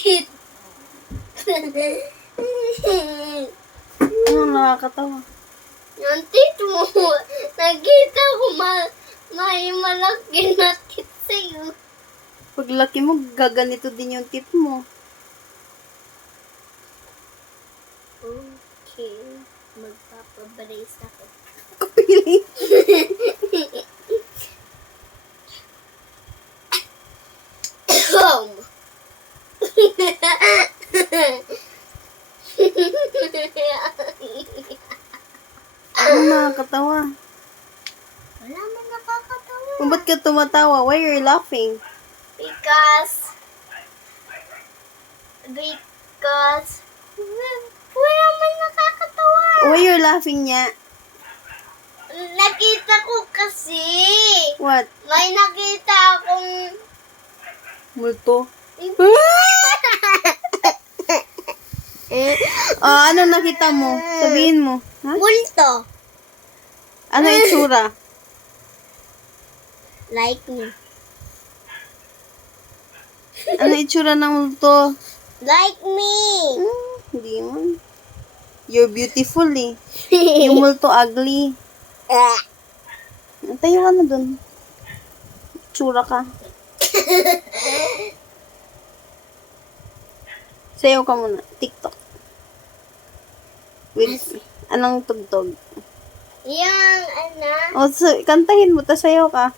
tit. Anong nakakatawa? Yung tit mo. Nakita ko may malaki na tit sa'yo. Pag laki mo, gaganito din yung tip mo. Okay. Magpapabrace ako. Kapili. Anong nakakatawa? Wala man nakakatawa. Kung ba't ka tumatawa? Why are you laughing? Because wala man nakakatawa. Why you're laughing niya? Nakita ko kasi. What? May nakita akong Multo? Ano nakita mo? Sabihin mo. Ha? multo. Ano itsura? Like me. Ano itsura ng multo? Like me. Hindi man. You're beautiful eh. Yung multo ugly. Tayo ka na dun. Tsura ka. Sayaw ka muna. TikTok. With, anong tugtog? Yung Kantahin mo, tas sayaw ka.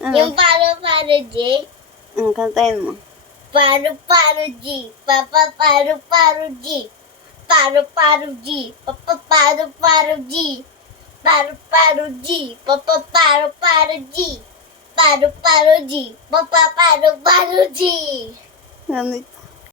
Ano? yung paro-paro G. Kantahin mo. Paro-paro G. Papa-paro-paro G. Paro-paro G. Papa-paro-paro G. Paro-paro G. Papa-paro-paro G. Paro-paro G. Papa-paro-paro G. Ano ito?